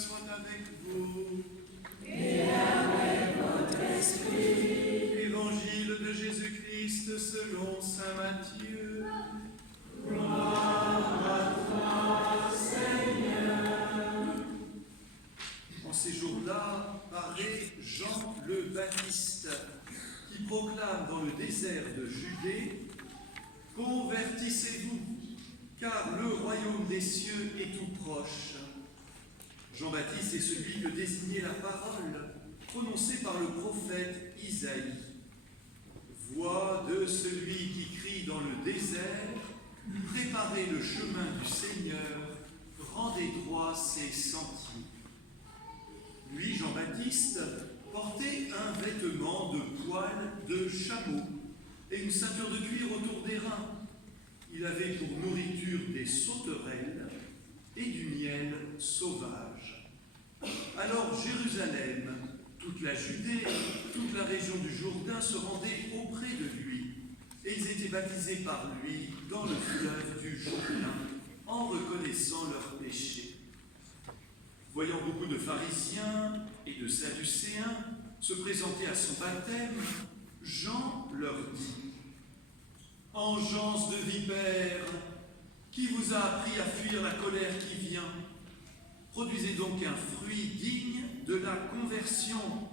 soit avec vous. Et avec votre esprit. Évangile de Jésus-Christ selon saint Matthieu. Gloire à toi, Seigneur. En ces jours-là, paraît Jean le Baptiste, qui proclame dans le désert de Judée: Convertissez-vous, car le royaume des cieux est tout proche. Jean-Baptiste est celui que désignait la parole prononcée par le prophète Isaïe. Voix de celui qui crie dans le désert: préparez le chemin du Seigneur, rendez droit ses sentiers. Lui, Jean-Baptiste, portait un vêtement de poil de chameau et une ceinture de cuir autour des reins. Il avait pour nourriture des sauterelles et du miel sauvage. Alors Jérusalem, toute la Judée, toute la région du Jourdain se rendaient auprès de lui, et ils étaient baptisés par lui dans le fleuve du Jourdain, en reconnaissant leurs péchés. Voyant beaucoup de pharisiens et de sadducéens se présenter à son baptême, Jean leur dit: Engeance de vipères, qui vous a appris à fuir la colère qui vient? Produisez donc un fruit digne de la conversion.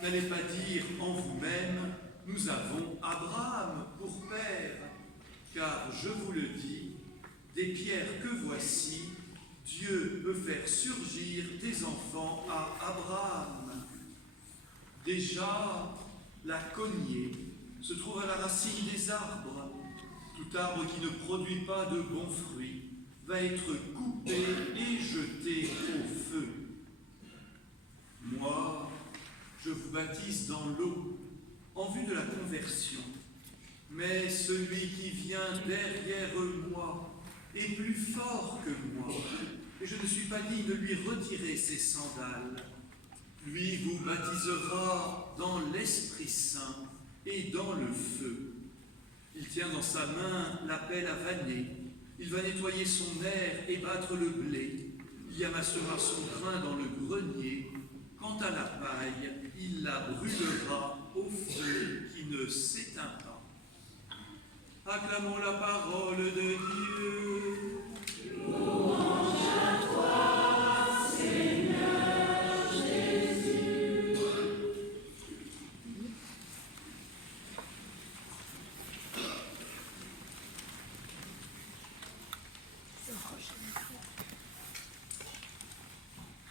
N'allez pas dire en vous-même: nous avons Abraham pour père, car je vous le dis, des pierres que voici, Dieu peut faire surgir des enfants à Abraham. Déjà, la cognée se trouve à la racine des arbres. Tout arbre qui ne produit pas de bons fruits va être coupé et jeté au feu. Moi, je vous baptise dans l'eau, en vue de la conversion. Mais celui qui vient derrière moi est plus fort que moi, et je ne suis pas digne de lui retirer ses sandales. Lui vous baptisera dans l'Esprit Saint et dans le feu. Il tient dans sa main la pelle à vanner. Il va nettoyer son aire et battre le blé. Il y amassera son grain dans le grenier. Quant à la paille, il la brûlera au feu qui ne s'éteint pas. Acclamons la parole de Dieu. Louange à toi, Seigneur Jésus.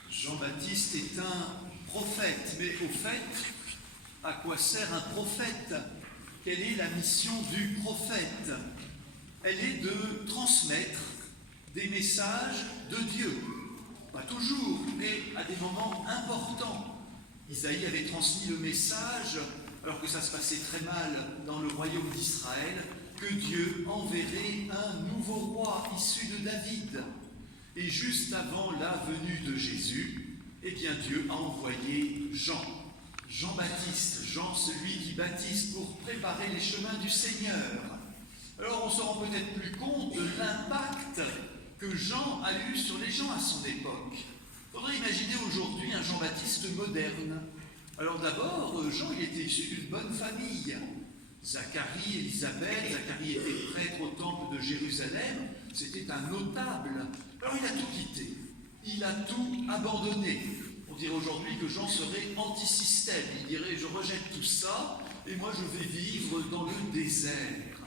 Jean-Baptiste est un prophète, mais au fait, à quoi sert un prophète? Quelle est la mission du prophète? Elle est de transmettre des messages de Dieu. Pas toujours, mais à des moments importants. Isaïe avait transmis le message, alors que ça se passait très mal dans le royaume d'Israël, que Dieu enverrait un nouveau roi issu de David. Et juste avant la venue de Jésus, eh bien Dieu a envoyé Jean-Baptiste, Jean celui qui baptise pour préparer les chemins du Seigneur. Alors on se rend peut-être plus compte de l'impact que Jean a eu sur les gens à son époque. Il faudrait imaginer aujourd'hui un Jean-Baptiste moderne. Alors d'abord, Jean il était issu d'une bonne famille. Zacharie, Élisabeth, Zacharie était prêtre au temple de Jérusalem, c'était un notable. Alors il a tout quitté, il a tout abandonné. On dirait aujourd'hui que Jean serait anti-système, il dirait je rejette tout ça et moi je vais vivre dans le désert.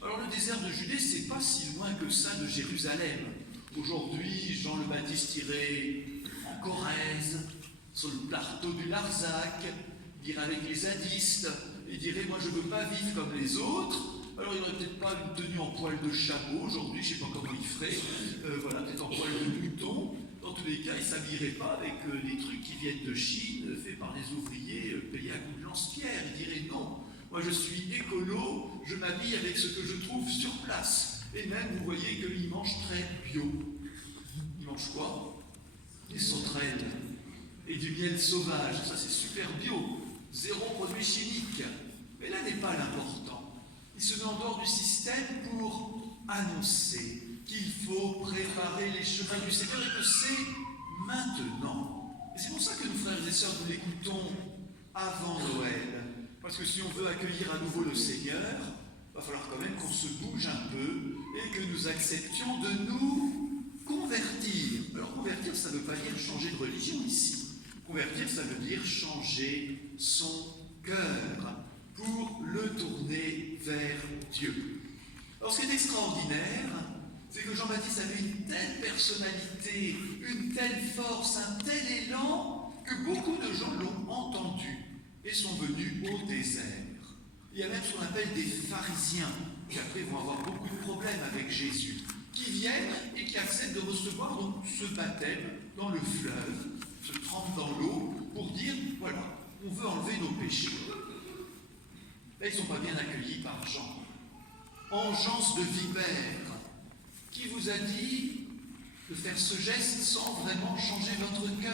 Alors le désert de Judée, c'est pas si loin que ça de Jérusalem. Aujourd'hui, Jean le Baptiste irait en Corrèze, sur le plateau du Larzac, il irait avec les zadistes, il dirait moi je ne veux pas vivre comme les autres. Alors il n'aurait peut-être pas une tenue en poil de chameau, aujourd'hui je ne sais pas comment il ferait, voilà, peut-être en poil de mouton. Dans tous les cas, il ne s'habillerait pas avec des trucs qui viennent de Chine, faits par des ouvriers payés à coups de lance-pierre. Il dirait non, moi je suis écolo, je m'habille avec ce que je trouve sur place. Et même, vous voyez qu'il mange très bio. Il mange quoi? Des sauterelles et du miel sauvage, ça c'est super bio, zéro produit chimique. Mais là n'est pas l'important. Il se met en dehors du système pour annoncer qu'il faut préparer les chemins du Seigneur et que c'est maintenant. Et c'est pour ça que nous, frères et sœurs, nous l'écoutons avant Noël. Parce que si on veut accueillir à nouveau le Seigneur, il va falloir quand même qu'on se bouge un peu et que nous acceptions de nous convertir. Alors convertir, ça ne veut pas dire changer de religion ici. Convertir, ça veut dire changer son cœur pour le tourner vers Dieu. Alors ce qui est extraordinaire, c'est que Jean-Baptiste avait une telle personnalité, une telle force, un tel élan, que beaucoup de gens l'ont entendu et sont venus au désert. Il y a même ce qu'on appelle des pharisiens, qui après vont avoir beaucoup de problèmes avec Jésus, qui viennent et qui acceptent de recevoir donc ce baptême dans le fleuve, se trempent dans l'eau pour dire, voilà, on veut enlever nos péchés. Là, ils ne sont pas bien accueillis par Jean. Engeance de vipère, qui vous a dit de faire ce geste sans vraiment changer votre cœur?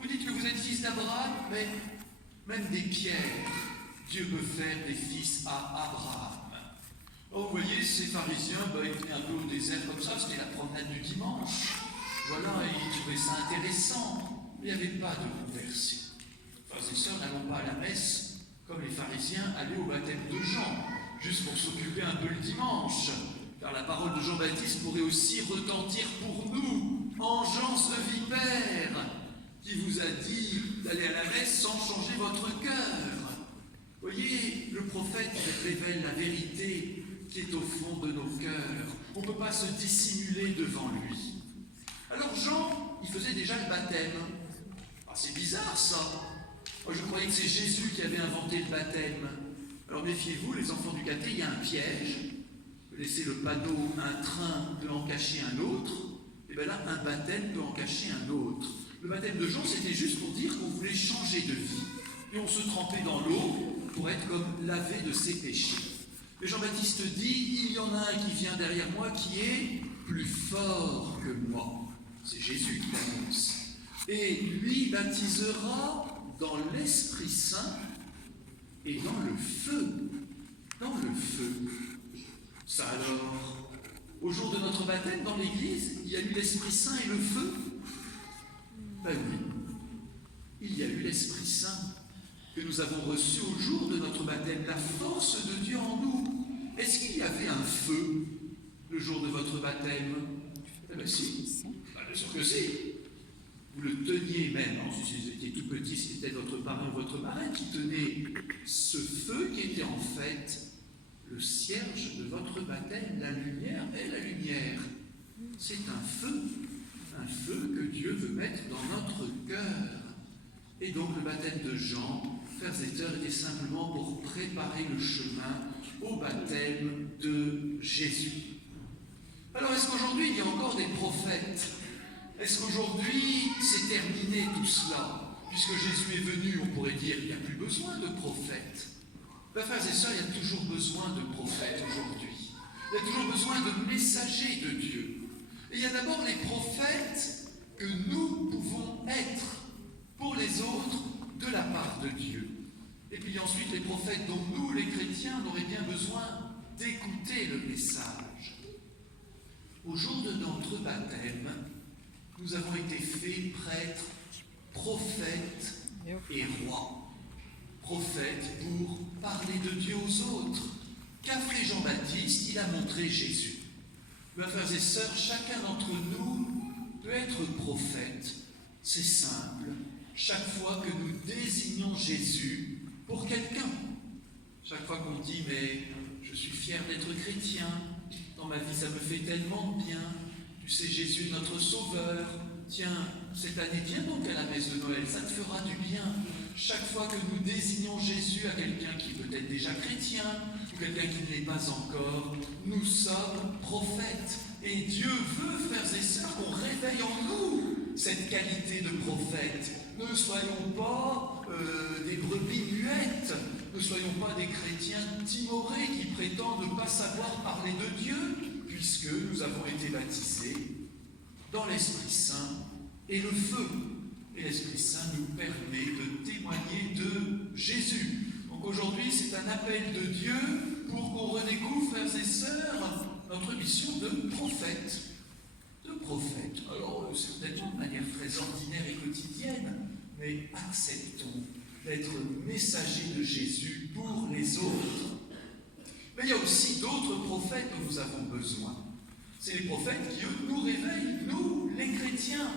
Vous dites que vous êtes fils d'Abraham, mais même des pierres, Dieu peut faire des fils à Abraham. Oh, vous voyez, ces pharisiens, ils venaient un peu au désert comme ça, c'était la promenade du dimanche. Voilà, ils trouvaient ça intéressant. Mais il n'y avait pas de conversion. Frères et sœurs, n'allons pas à la messe comme les pharisiens allaient au baptême de Jean, juste pour s'occuper un peu le dimanche. Car la parole de Jean-Baptiste pourrait aussi retentir pour nous, engeance de vipère, qui vous a dit d'aller à la messe sans changer votre cœur. Voyez, le prophète révèle la vérité qui est au fond de nos cœurs. On ne peut pas se dissimuler devant lui. Alors Jean, il faisait déjà le baptême. Ah, c'est bizarre ça. Moi, je croyais que c'est Jésus qui avait inventé le baptême. Alors méfiez-vous, les enfants du caté, il y a un piège. Laisser le panneau, un train peut en cacher un autre. Et bien là, un baptême peut en cacher un autre. Le baptême de Jean, c'était juste pour dire qu'on voulait changer de vie. Et on se trempait dans l'eau pour être comme lavé de ses péchés. Et Jean-Baptiste dit, il y en a un qui vient derrière moi qui est plus fort que moi. C'est Jésus qui l'annonce. Et lui baptisera dans l'Esprit Saint et dans le feu. Dans le feu. Ça alors, au jour de notre baptême dans l'église, il y a eu l'Esprit Saint et le feu? Ben oui, il y a eu l'Esprit Saint que nous avons reçu au jour de notre baptême, la force de Dieu en nous. Est-ce qu'il y avait un feu le jour de votre baptême? Eh bien si, bien sûr que si. Vous le teniez même, si vous étiez tout petit, c'était votre parrain ou votre marraine qui tenait ce feu qui était en fait le cierge de votre baptême. La lumière est la lumière. C'est un feu que Dieu veut mettre dans notre cœur. Et donc le baptême de Jean, frères et sœurs, était simplement pour préparer le chemin au baptême de Jésus. Alors est-ce qu'aujourd'hui il y a encore des prophètes? Est-ce qu'aujourd'hui c'est terminé tout cela? Puisque Jésus est venu, on pourrait dire qu'il n'y a plus besoin de prophètes. Ben, frères et sœurs, il y a toujours besoin de prophètes aujourd'hui. Il y a toujours besoin de messagers de Dieu. Et il y a d'abord les prophètes que nous pouvons être pour les autres de la part de Dieu. Et puis ensuite les prophètes dont nous, les chrétiens, on aurait bien besoin d'écouter le message. Au jour de notre baptême, nous avons été faits prêtres, prophètes et rois. Prophètes pour parler de Dieu aux autres. Qu'a fait Jean-Baptiste? Il a montré Jésus. Mes frères et sœurs, chacun d'entre nous peut être prophète. C'est simple. Chaque fois que nous désignons Jésus pour quelqu'un, chaque fois qu'on dit « mais je suis fier d'être chrétien, dans ma vie ça me fait tellement bien, tu sais Jésus notre sauveur, tiens, cette année viens donc à la messe de Noël, ça te fera du bien ». Chaque fois que nous désignons Jésus à quelqu'un qui peut être déjà chrétien ou quelqu'un qui ne l'est pas encore, nous sommes prophètes. Et Dieu veut, frères et sœurs, qu'on réveille en nous cette qualité de prophète. Ne soyons pas des brebis muettes, ne soyons pas des chrétiens timorés qui prétendent ne pas savoir parler de Dieu, puisque nous avons été baptisés dans l'Esprit Saint et le feu. Et l'Esprit Saint nous permet de témoigner de Jésus. Donc aujourd'hui, c'est un appel de Dieu pour qu'on redécouvre, frères et sœurs, notre mission de prophète. De prophète. Alors, c'est peut-être une manière très ordinaire et quotidienne, mais acceptons d'être messagers de Jésus pour les autres. Mais il y a aussi d'autres prophètes dont nous avons besoin. C'est les prophètes qui, eux, nous réveillent, nous, les chrétiens.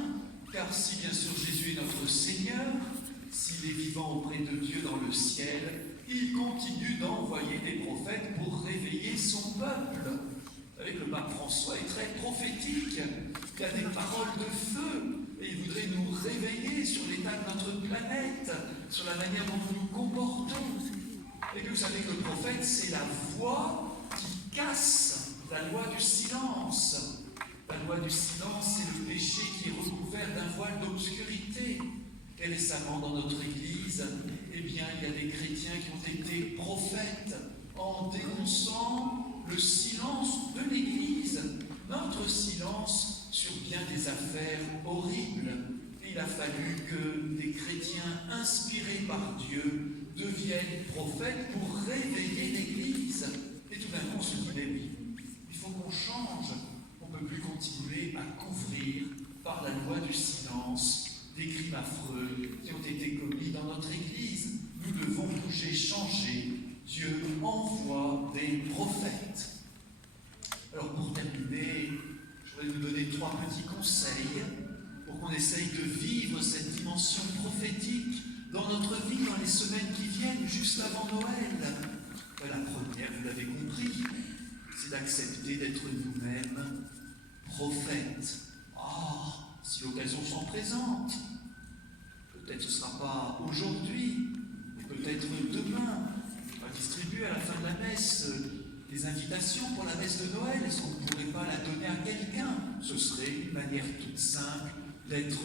Car si bien sûr Jésus est notre Seigneur, s'il est vivant auprès de Dieu dans le ciel, il continue d'envoyer des prophètes pour réveiller son peuple. Vous savez que le pape François est très prophétique, il a des paroles de feu, et il voudrait nous réveiller sur l'état de notre planète, sur la manière dont nous nous comportons. Et que vous savez que le prophète, c'est la voix qui casse la loi du silence. La loi du silence, c'est le péché qui est recouvert d'un voile d'obscurité. Et récemment, dans notre Église, eh bien, il y a des chrétiens qui ont été prophètes en dénonçant le silence de l'Église, notre silence sur bien des affaires horribles. Et il a fallu que des chrétiens inspirés par Dieu deviennent prophètes pour réveiller l'Église. Et tout d'un coup, on se dit, mais oui, il faut qu'on change. On ne peut plus continuer à couvrir par la loi du silence des crimes affreux qui ont été commis dans notre Église. Nous devons bouger, changer. Dieu envoie des prophètes. Alors pour terminer, je voudrais vous donner 3 petits conseils pour qu'on essaye de vivre cette dimension prophétique dans notre vie, dans les semaines qui viennent, juste avant Noël. La première, vous l'avez compris, c'est d'accepter d'être nous-mêmes prophètes. Si l'occasion s'en présente, peut-être ce ne sera pas aujourd'hui, mais peut-être demain. On va distribuer à la fin de la messe des invitations pour la messe de Noël. Est-ce qu'on ne pourrait pas la donner à quelqu'un? Ce serait une manière toute simple d'être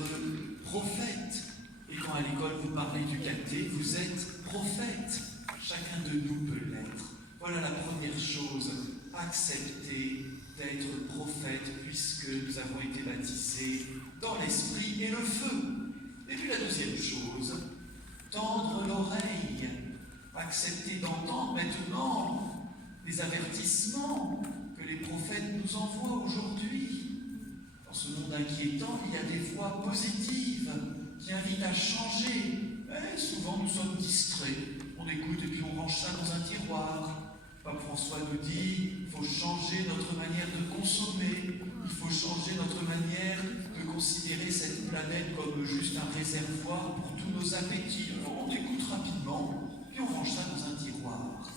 prophète. Et quand à l'école vous parlez du caté, vous êtes prophète. Chacun de nous peut l'être. Voilà la première chose, accepter d'être prophète puisque nous avons été baptisés dans l'esprit et le feu. Et puis la deuxième chose, tendre l'oreille, accepter d'entendre maintenant les avertissements que les prophètes nous envoient aujourd'hui. Dans ce monde inquiétant, il y a des voix positives qui invitent à changer. Mais souvent nous sommes distraits. On écoute et puis on range ça dans un tiroir. Pape François nous dit, il faut changer notre manière de consommer, il faut changer notre manière de considérer cette planète comme juste un réservoir pour tous nos appétits. Alors on écoute rapidement, puis on range ça dans un tiroir.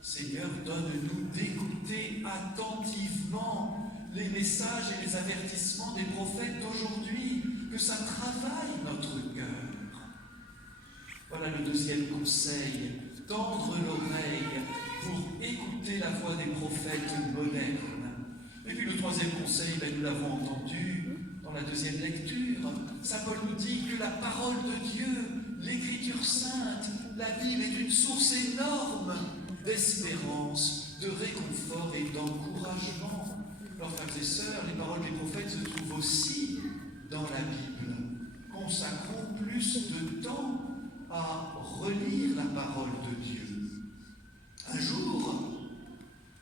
Seigneur, donne-nous d'écouter attentivement les messages et les avertissements des prophètes d'aujourd'hui, que ça travaille notre cœur. Voilà le deuxième conseil, tendre l'oreille pour écouter la voix des prophètes modernes. Et puis le troisième conseil, nous l'avons entendu dans la deuxième lecture, saint Paul nous dit que la parole de Dieu, l'Écriture sainte, la Bible est une source énorme d'espérance, de réconfort et d'encouragement. Alors frères et sœurs, les paroles des prophètes se trouvent aussi dans la Bible. Consacrons plus de temps à relire la parole de Dieu. Un jour,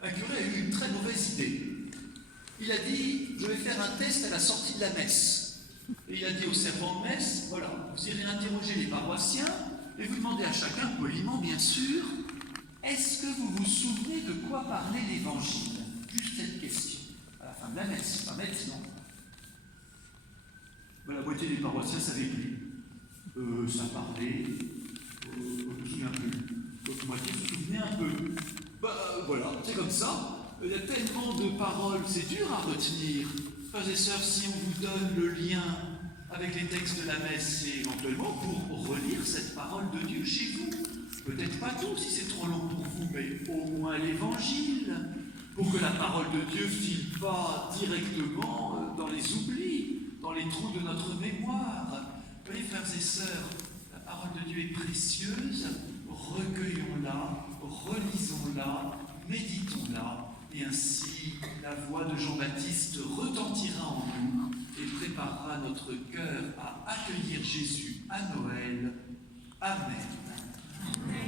un curé a eu une très mauvaise idée. Il a dit, je vais faire un test à la sortie de la messe. Et il a dit au servant de messe, voilà, vous irez interroger les paroissiens et vous demandez à chacun, poliment bien sûr, est-ce que vous vous souvenez de quoi parlait l'Évangile? Juste cette question, à la fin de la messe, pas maintenant. Ben, la moitié des paroissiens ne savaient plus. Ça parlait, je me souviens plus. L'autre moitié se souvenait un peu. Voilà, c'est comme ça. Il y a tellement de paroles, c'est dur à retenir. Frères et sœurs, si on vous donne le lien avec les textes de la messe, c'est éventuellement pour relire cette parole de Dieu chez vous. Peut-être pas tout, si c'est trop long pour vous, mais au moins l'Évangile, pour que la parole de Dieu ne file pas directement dans les oublis, dans les trous de notre mémoire. Vous voyez, frères et sœurs, la parole de Dieu est précieuse, recueillons-la, relisons-la, méditons-la, et ainsi la voix de Jean-Baptiste retentira en nous et préparera notre cœur à accueillir Jésus à Noël. Amen. Amen.